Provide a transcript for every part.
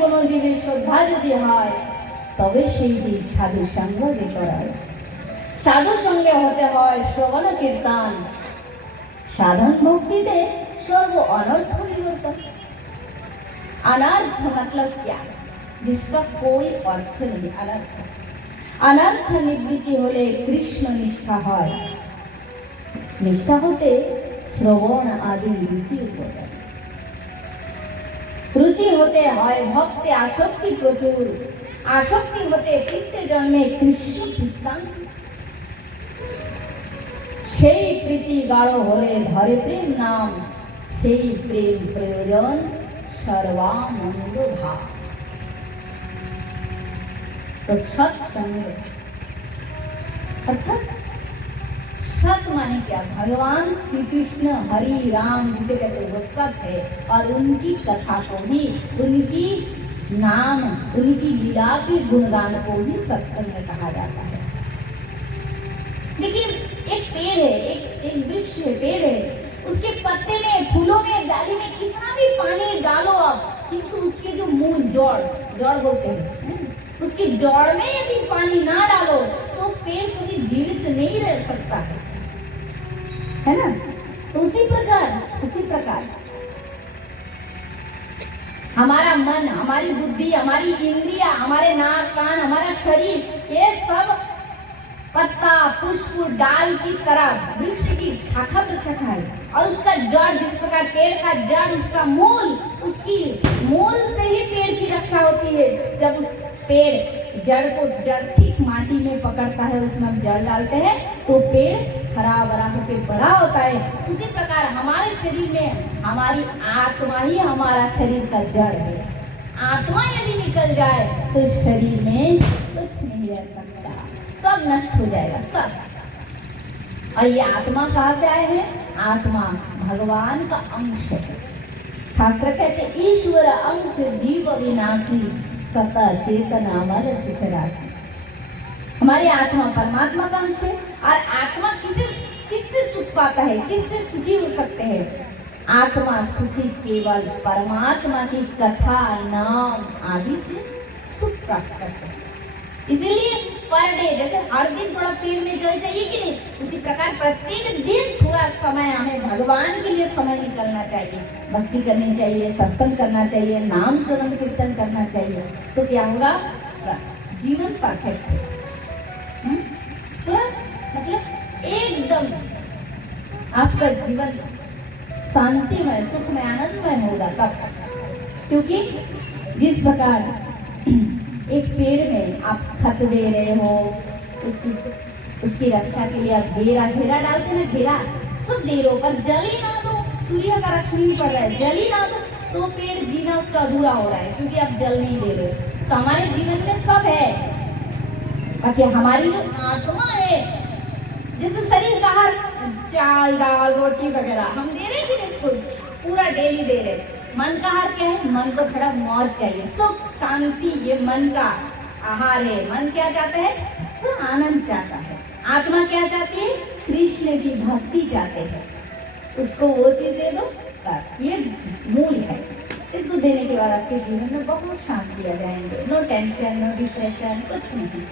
কোনো জীবের শ্রদ্ধা যদি হয় তবে সেই জীব সাধু সঙ্গ করার। সাধু সঙ্গে হতে হয় শ্রবণ কীর্তন, साधन भक्ति दे सर्व अनर्थ निवर्तन। अनर्थ मतलब क्या? जिसका कोई अर्थ नहीं। अनर्थ अनर्थ निवृत्ति होले कृष्ण निष्ठा है। निष्ठा होते श्रवण आदि रुचि होते, रुचि होते है भक्ति आसक्ति प्रचुर, आसक्ति होते चित्ते जन्मे कृष्ण वृत्तांत। সেই প্রীতি গাঢ় হলে ধরে প্রেম নাম, সেই প্রেম প্রয়োজন सर्वानंद भाव। तो सत्संग अर्थात सत माने क्या? भगवान श्री कृष्ण हरि राम जिसे कहते वो सत है, और उनकी कथा को भी, उनकी नाम, उनकी लीला के गुणगान को भी सत्संग कहा जाता है। देखिए एक पेड़ है, एक वृक्ष है, पेड़ है, उसके पत्ते में, फूलों में, डाली में कितना भी पानी डालो आप, किंतु उसके जो मूल जड़ बोलते हैं, उसकी जड़ में यदि पानी ना डालो तो पेड़ कभी जीवित नहीं रह सकता है ना? तो उसी प्रकार हमारा मन, हमारी बुद्धि, हमारी इंद्रिया, हमारे नाक कान, हमारा शरीर, ये सब पत्ता पुष्प डाल की तरह वृक्ष की शाखा प्रशाखा है, और उसका जड़, जिस प्रकार पेड़ का जड़, उसका मूल, उसकी मूल से ही पेड़ की रक्षा होती है। जब उस पेड़ जड़ को ठीक माटी में पकड़ता है, उसमें हम जड़ डालते हैं तो पेड़ हरा भरा होकर बड़ा होता है। उसी प्रकार हमारे शरीर में हमारी आत्मा ही हमारा शरीर का जड़ है। आत्मा यदि निकल जाए तो शरीर में कुछ नहीं रह सकता, सब नष्ट हो जाएगा सब। और ये आत्मा कहाँ से आए हैं? आत्मा भगवान का अंश है। शास्त्र कहते ईश्वर अंश जीव विनाशी, सत चेतन अमर सुख राशि। हमारी आत्मा परमात्मा का अंश है, और आत्मा किससे सुख पाता है, किससे सुखी हो सकते हैं? आत्मा सुखी केवल परमात्मा की कथा, नाम आदि से सुख प्राप्त करते हैं। इसीलिए पर डे, जैसे हर दिन थोड़ा पेड़ में जल चाहिए कि नहीं, उसी प्रकार प्रत्येक दिन थोड़ा समय हमें भगवान के लिए समय निकलना चाहिए, भक्ति करनी चाहिए, सत्संग करना चाहिए, नाम श्रवण कीर्तन करना चाहिए। तो क्या होगा? जीवन परफेक्ट है। तो मतलब एकदम आपका जीवन शांतिमय, सुखमय, आनंदमय होगा तब। क्योंकि जिस प्रकार एक पेड़ में आप खत दे रहे हो, उसकी रक्षा के लिए आप घेरा डालते हैं, घेरा सब दे रहे हो, पर जल ही ना दो, सूर्य का रश्मि पड़ रहा है, जल ही ना दो तो पेड़ जीना उसका अधूरा हो रहा है, क्योंकि आप जल नहीं दे रहे हो। तो हमारे जीवन में सब है, बाकी हमारी जो आत्मा है, जैसे शरीर का हर चाल दाल रोटी वगैरह हम दे रहे हैं इसको पूरा डेली दे रहे। मन का आहार क्या है? मन को थोड़ा मौज चाहिए, सुख शांति, ये मन का आहार है। मन क्या चाहता है? थोड़ा आनंद चाहता है। आत्मा क्या चाहती है? कृष्ण की भक्ति चाहते हैं, उसको वो चीज दे दो बस, ये मूल है। इसको देने के बाद आपके जीवन में बहुत शांति आ जाएंगे, नो टेंशन, नो डिप्रेशन, कुछ नहीं,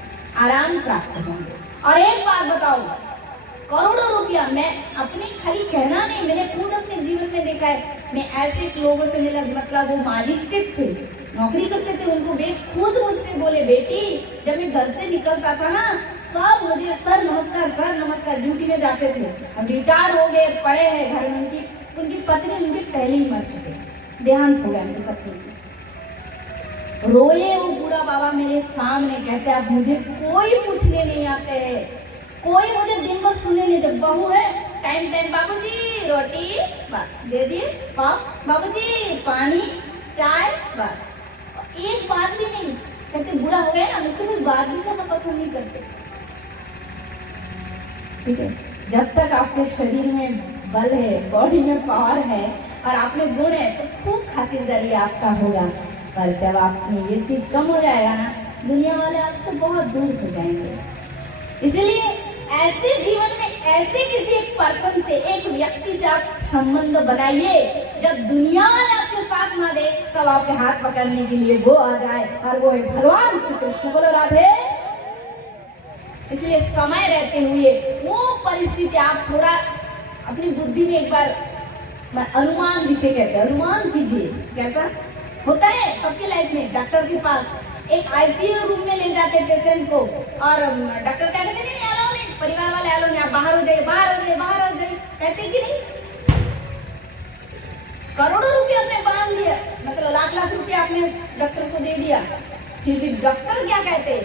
आराम प्राप्त होंगे। और एक बात बताओ, करोड़ों रुपया, मैं अपनी खाली कहना नहीं, मैंने खुद अपने जीवन में देखा है। मैं ऐसे लोगों से मिला, मतलब वो मजिस्ट्रेट थे, नौकरी करते थे, उनको बेच खुद मुझसे बोले, बेटी जब मैं घर से निकलता था ना, सब मुझे सर नमस्कार ड्यूटी में जाते थे। अब रिटायर हो गए, पड़े हैं घर में, उनकी पत्नी उनके पहले ही मर चुके, देहांत हो गया उनकी पत्नी। रोए वो बूढ़ा बाबा मेरे सामने, कहते अब मुझे कोई पूछने नहीं आते है, कोई मुझे दिन भर सुने नहीं। जब बहू है टाइम बाबूजी रोटी बस दे दिए, बाबूजी पानी चाय बस, एक बात भी नहीं। कहते बूढ़ा हो गया ना, मुझसे कोई बात भी करना पसंद नहीं करते। ठीक है, जब तक आपके शरीर में बल है, बॉडी में पावर है और आप में गुण है, तो खूब खातिरदारी आपका होगा। पर जब आपने ये चीज कम हो जाएगा ना, दुनिया वाले आपसे बहुत दूर हो जाएंगे। इसलिए ऐसे जीवन में ऐसे किसी एक पर्सन से, एक व्यक्ति से आप संबंध बनाइए जब दुनिया वाले आपके साथ ना दे तब आपके हाथ पकड़ने के लिए वो आ जाए, और वो है भगवान श्री कृष्ण। बोलो राधे। इसलिए समय रहते हुए वो परिस्थिति आप थोड़ा अपनी बुद्धि में एक बार अनुमान जिसे कहते हैं, अनुमान कीजिए। कैसा होता है सबके लाइफ में, डॉक्टर के पास एक आईसीयू रूम में ले जाते पेशेंट को, और डॉक्टर कहते नहीं अलाउ नहीं, परिवार वाले अलाउ नहीं, आप बाहर हो जाइए, बाहर हो जाइए, बाहर हो जाइए, कहते कि नहीं। करोड़ों रुपए आपने बांध दिया, मतलब लाख लाख रुपए आपने डॉक्टर को दे दिया, फिर भी डॉक्टर क्या कहते,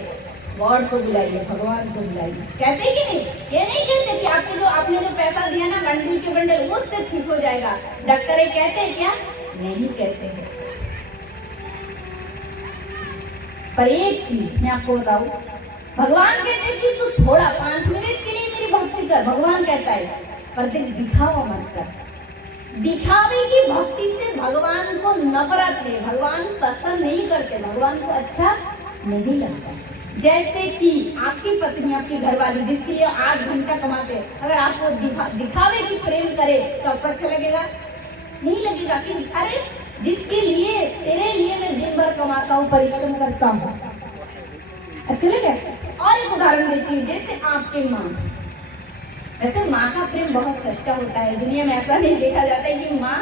गॉड को बुलाइए, भगवान को बुलाइए, कहते कि नहीं। ये नहीं कहते कि आपने जो पैसा दिया ना बंडल के बंडल उससे ठीक हो जाएगा। डॉक्टर ये कहते हैं क्या? नहीं कहते हैं। पर एक चीज मैं आपको बताऊं, भगवान कहते कि तू थोड़ा 5 मिनट के लिए मेरी भक्ति कर, भगवान कहता है, पर देख दिखावा मत कर। दिखावे की भक्ति से भगवान को नफरत है, भगवान पसंद नहीं करते, भगवान को अच्छा नहीं लगता। जैसे कि आपकी पत्नी, आपकी घरवाली जिसके लिए 8 घंटा कमाते हैं, अगर आपको दिखावे की प्रेम करे तो आपको अच्छा लगेगा? नहीं लगेगा। कि अरे जिसके लिए, तेरे लिए मैं दिन भर कमाता हूँ, परिश्रम करता हूँ, अच्छा लगेगा। और एक उदाहरण देती हूँ, जैसे आपकी माँ, वैसे माँ का प्रेम बहुत सच्चा होता है, दुनिया में ऐसा नहीं देखा जाता है कि माँ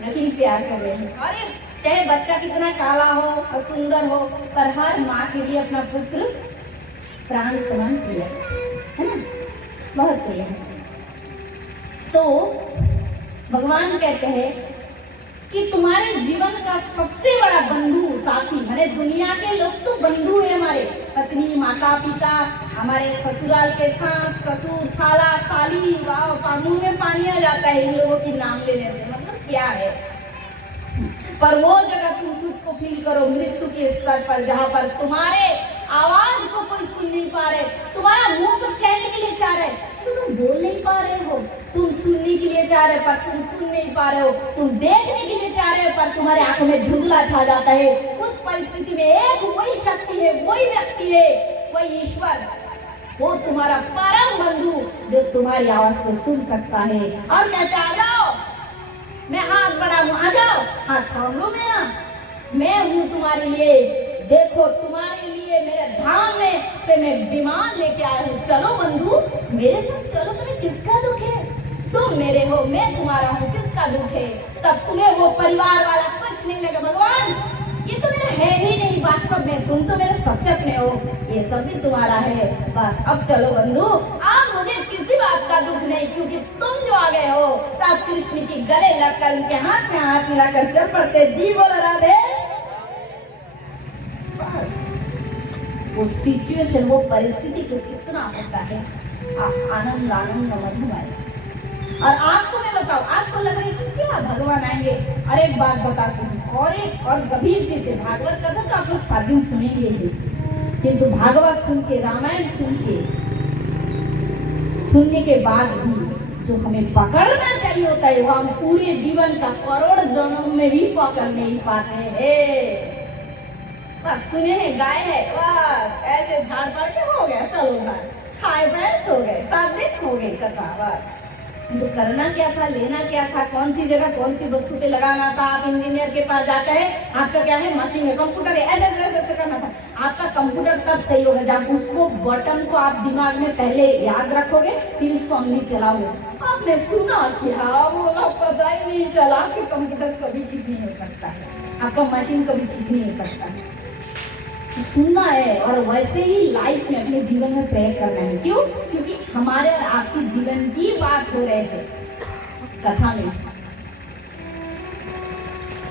नहीं प्यार कर रही है। अरे चाहे बच्चा कितना काला हो और सुंदर हो, पर हर माँ के लिए अपना पुत्र प्राण समान किया है ना, बहुत प्रिय है। तो भगवान कहते हैं कि तुम्हारे जीवन का सबसे बड़ा बंधु साथी, माने दुनिया के लोग तो बंधु है, हमारे पत्नी, माता पिता, हमारे ससुराल के सास ससुर, साला साली, वाह मुंह में पानी आ जाता है इन लोगों की नाम लेने से, मतलब क्या है। पर वो जगह तुम खुद को फील करो मृत्यु के स्तर पर, जहाँ पर तुम्हारे आवाज को कोई सुन नहीं पा रहे, तुम्हारा मुंह कुछ कहने के लिए चाह रहे, तो तुम बोल नहीं पा रहे हो, तुम सुनने के लिए चाह रहे पर तुम सुन नहीं पा रहे हो, तुम देखने के लिए चाह रहे हो पर तुम्हारे आंखों में धुंधला छा जाता है। उस परिस्थिति में एक वही शक्ति है, वही व्यक्ति है, वही ईश्वर, वो तुम्हारा परम बंधु जो तुम्हारी आवाज को सुन सकता है और कहते आ जाओ, मैं हाथ बढ़ाऊं, आ जाओ, हाथ थाम लो मेरा, मैं हूँ तुम्हारे लिए, देखो तुम्हारे लिए मेरे धाम में से मैं विमान लेके आया हूँ, चलो बंधु मेरे साथ चलो। तुम्हें किसका दुख है? तुम मेरे हो, मैं तुम्हारा हूँ, किसका दुख है? तब तुम्हें वो परिवार वाला कुछ नहीं लगा, भगवान ये तो मेरा है ही नहीं वास्तव में, तुम तो मेरे सबसे अपने हो, ये सब भी तुम्हारा है, बस अब चलो बंधु, अब मुझे किसी बात का दुख नहीं, क्योंकि तुम जो आ गए हो तब कृष्ण की गले लगकर उनके हाथ में हाथ मिलाकर चल पड़ते, जी बोल राधे। बस वो सिचुएशन, वो परिस्थिति कुछ कितना होता है, आनंद आनंद मधुमय। और आपको मैं बताऊं, आपको लग रही है क्या भगवान आएंगे? अरे एक बात बताती हूँ, और गंभीर चीज है, भागवत कथा तो आप लोग शादी सुनेंगे ही, किंतु भागवत सुन के, रामायण सुनने के बाद भी जो हमें पकड़ना चाहिए होता है, वो हम पूरे जीवन का करोड़ जन्म में भी पकड़ नहीं पाते हैं। बस सुने हैं, गाय है, बस ऐसे झाड़ पड़ के हो गया, चलो घर खाए बैठ हो गए, 7 दिन हो गई कथा, बस। तो करना क्या था, लेना क्या था, कौन सी जगह कौन सी वस्तु पे लगाना था। आप इंजीनियर के पास जाते हैं, आपका क्या है, मशीन है, कंप्यूटर है, ऐसे करना था। आपका कंप्यूटर तब सही होगा जब उसको बटन को आप दिमाग में पहले याद रखोगे, फिर उसको अंगली चलाओगे। आपने सुना क्या, बोला पता ही नहीं चला कि कंप्यूटर कभी ठीक नहीं हो सकता है, आपका मशीन कभी ठीक नहीं हो सकता है। सुनना है और वैसे ही लाइफ में अपने जीवन में प्रयोग करना है। क्यों? क्योंकि हमारे और आपके जीवन की बात हो रहे थे कथा में,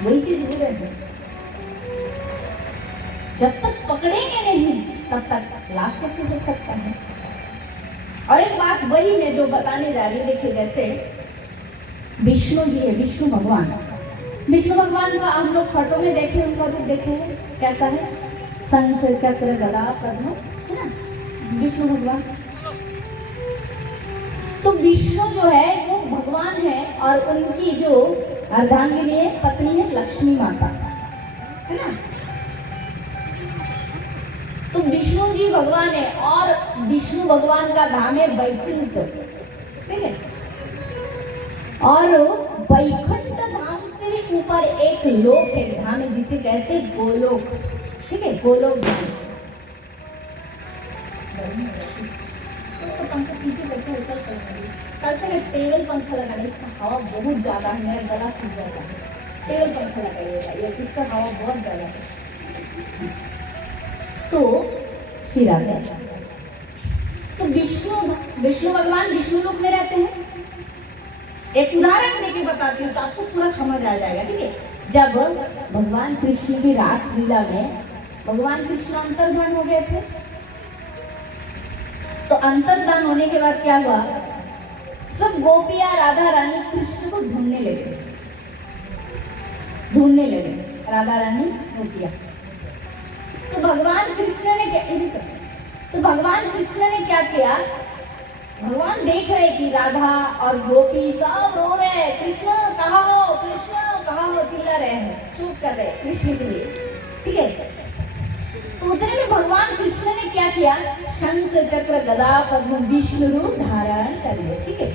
वही चीज हो रहे थे। जब तक पकड़ेंगे नहीं तब तक लाभ कैसे हो सकता है। और एक बात वही मैं जो बताने जा रही हूँ, देखिए जैसे विष्णु जी है, विष्णु भगवान का हम लोग फोटो में देखे, उनका रूप देखे हैं कैसा है, शंख चक्र गदा पद्म, है ना विष्णु भगवान। तो विष्णु जो है वो भगवान है और उनकी जो अर्धांगिनी है, पत्नी है लक्ष्मी माता, है ना। तो विष्णु जी भगवान है और विष्णु भगवान का धाम है वैकुंठ, ठीक है। और वैकुंठ धाम से भी ऊपर एक लोक है, धाम है जिसे कहते हैं गोलोक, ठीक है, गोलोक धाम। कल से मैं टेबल पंखा लगाने, इसका हवा बहुत ज्यादा है, मेरा गला सूख जाता है। टेबल पंखा लगाइएगा, ये इसका हवा बहुत ज्यादा है। तो श्री राधे, तो विष्णु भगवान विष्णु लोक में रहते हैं। एक उदाहरण देके बताती हूँ तो आपको पूरा समझ आ जाएगा, ठीक है। जब भगवान कृष्ण की रासलीला में भगवान कृष्ण अंतर्धान हो गए थे, तो अंतर्धान होने के बाद क्या हुआ, सब गोपियां राधा रानी कृष्ण को ढूंढने लगे राधा रानी गोपियां। तो भगवान कृष्ण ने क्या किया, भगवान देख रहे कि राधा और गोपी सब रो रहे हैं, कृष्ण कहाँ हो चिल्ला रहे हैं, शोक कर रहे हैं कृष्ण के लिए, ठीक है। तो उतने में भगवान कृष्ण ने क्या किया, शंख चक्र गदा पद्म विष्णु रूप धारण कर लिया, ठीक है,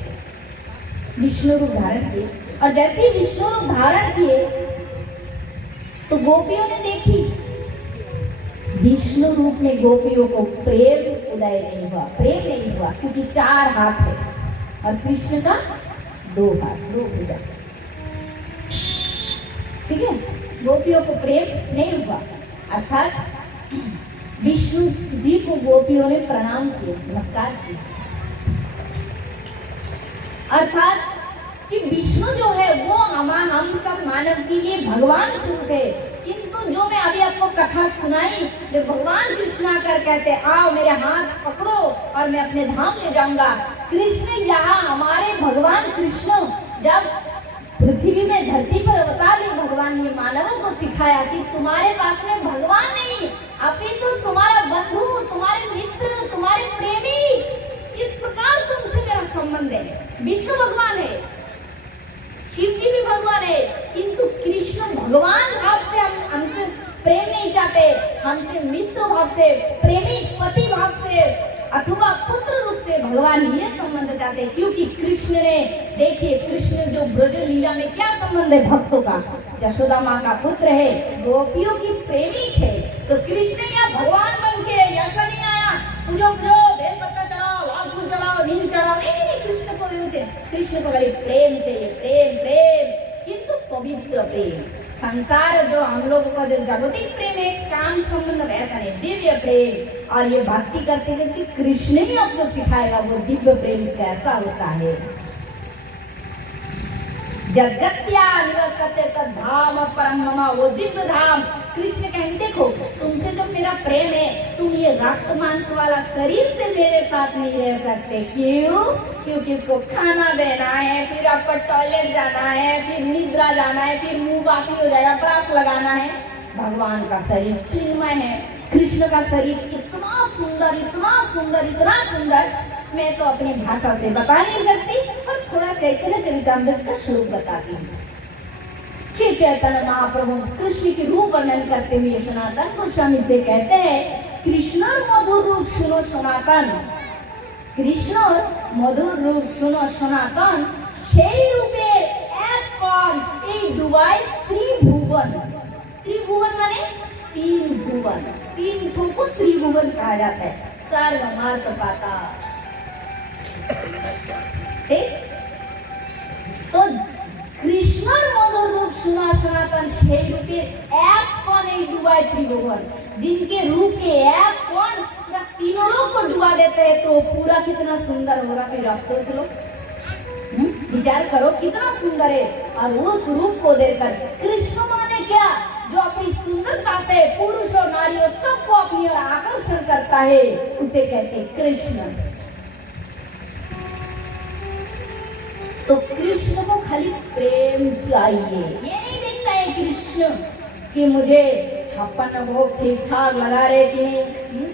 विष्णु रूप धारण किए। और जैसे ही विष्णु रूप धारण किए तो गोपियों ने देखी, विष्णु रूप में गोपियों को प्रेम उदय नहीं हुआ, क्योंकि 4 हाथ है और कृष्ण का 2 हाथ, 2 भुजा, ठीक है। गोपियों को प्रेम नहीं हुआ, अर्थात विष्णु जी को गोपियों ने प्रणाम किया, नमस्कार किया, अर्थात कि विष्णु जो है वो हम सब मानव के लिए भगवान स्वरूप है। किंतु जो मैं अभी आपको कथा सुनाई, जो भगवान कृष्ण आकर कहते आओ मेरे हाथ पकड़ो और मैं अपने धाम ले जाऊंगा, कृष्ण यहाँ हमारे भगवान कृष्ण जब पृथ्वी में धरती पर अवतार ले, भगवान ने मानवों को सिखाया कि तुम्हारे पास में भगवान नहीं, अपितु तुम्हारा बंधु, तुम्हारे मित्र, तुम्हारे प्रेमी, इस प्रकार तुमसे मेरा संबंध है। विष्णु भगवान है, शिव जी भी भगवान है, किंतु कृष्ण भगवान भाव से हमसे प्रेम नहीं चाहते, हमसे मित्र भाव से, प्रेमी पति भाव से अथवा पुत्र रूप से भगवान ये संबंध चाहते, क्योंकि कृष्ण ने, देखिए कृष्ण जो ब्रज लीला में क्या संबंध है भक्तों का, यशोदा माँ का पुत्र है, गोपियों की प्रेमिक है। तो कृष्ण या भगवान बन के ऐसा नहीं आया पूजो बेलपत्ता चलाओ, लाल फूल चलाओ, नीम चलाओ, नहीं, कृष्ण को खाली प्रेम चाहिए, प्रेम, किंतु पवित्र प्रेम। संसार जो हम लोगों का जो जागतिक प्रेम है, काम संबंध ऐसा नहीं, दिव्य प्रेम। और ये भक्ति करते करते कृष्ण ही आपको सिखाएगा वो दिव्य प्रेम कैसा होता है। जगत्या निवर्तते तद धाम परम मम, वो दिव्य धाम। कृष्ण कहते देखो तुमसे तो मेरा प्रेम है, तुम ये रक्त मांस वाला शरीर से मेरे साथ नहीं रह सकते। क्यों? क्योंकि इसको खाना देना है, फिर आपको टॉयलेट जाना है, फिर निद्रा जाना है, फिर मुंह बासी हो जाएगा, ब्रश लगाना है। भगवान का शरीर चिन्मय है, कृष्ण का शरीर इतना सुंदर, इतना सुंदर, इतना सुंदर, मैं तो अपनी भाषा से बता नहीं सकती, पर थोड़ा चैतन्य चरितामृत का श्लोक बताती हूँ। श्री चैतन्य महाप्रभु कृष्ण की रूप वर्णन करते हुए सनातन गोस्वामी से कहते हैं, कृष्ण मधुर रूप सुनो सनातन, कृष्ण मधुर रूप सुनो सनातन, সেই রূপে এক কণ এই ডুবাই त्रिभुवन। त्रिभुवन माने 3 भुवन, 3 को त्रिभुवन कहा जाता है, स्वर्ग मर्त्य पाताल। तो কৃষ্ণর মধুর रूप सुना सनातन, সেই रूपे एक कण এই डुबाई त्रिभुवन, जिनके रूप के एक कण पूरा तीनों लोग को डुबा देते हैं, तो पूरा कितना सुंदर होगा। फिर आप सोच लो, विचार करो कितना सुंदर है। और उस रूप को देखकर कृष्ण माने क्या, जो अपनी सुंदरता से पुरुष और नारियों सबको अपनी ओर आकर्षण करता है, उसे कहते हैं कृष्ण। तो कृष्ण को खाली प्रेम चाहिए, ये नहीं देखता है कृष्ण कि मुझे 56 भोग ठीक ठाक लगा रहे कि नहीं।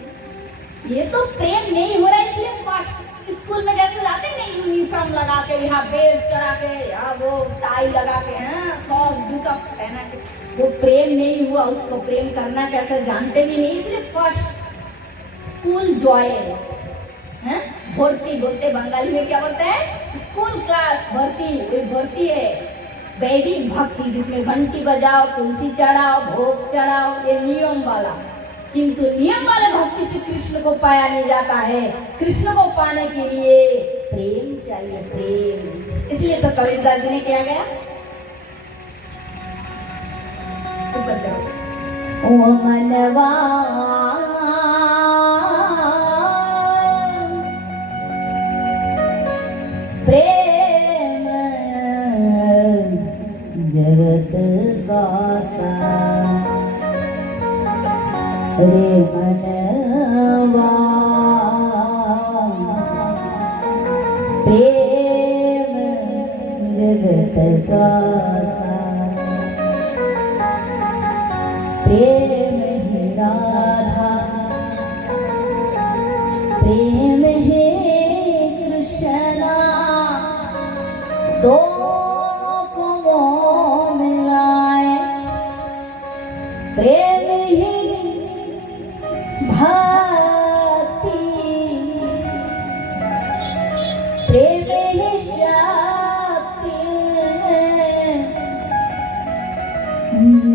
ये तो प्रेम नहीं हो रहा है, इसलिए स्कूल में जैसे जाते नहीं, यूनिफॉर्म लगा के, यहाँ बेल्ट चढ़ा के, यहाँ वो टाई लगा के, सॉक्स जूता पहना के, वो प्रेम नहीं हुआ। उसको प्रेम करना कैसे जानते भी नहीं, इसलिए फर्स्ट स्कूल ज्वाइन है, भर्ती बोलते बंगाली में क्या बोलते हैं, स्कूल क्लास भर्ती, कोई भर्ती है। वैदिक भक्ति जिसमें घंटी बजाओ, तुलसी चढ़ाओ, भोग चढ़ाओ, ये नियम वाला। किंतु नियम वाले भक्ति से कृष्ण को पाया नहीं जाता है। कृष्ण को पाने के लिए प्रेम चाहिए, प्रेम। इसलिए तो कबीरदास जी ने क्या गया, ऊपर जाओ, ओ मनवा प्रेम जगत का रे मनवा प्रेम जगत का प्रेम ही राधा प्रेम ही कृष्णा, दोनों को वो मिलाए, प्रेम ही भक्ति, प्रेम ही शक्ति,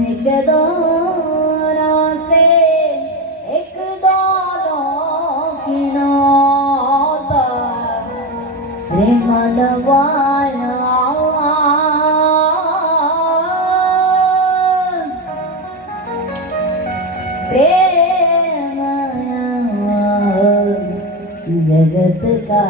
एक दोनों से एक दोनों की नाता रे मनवाया प्रेम जगत का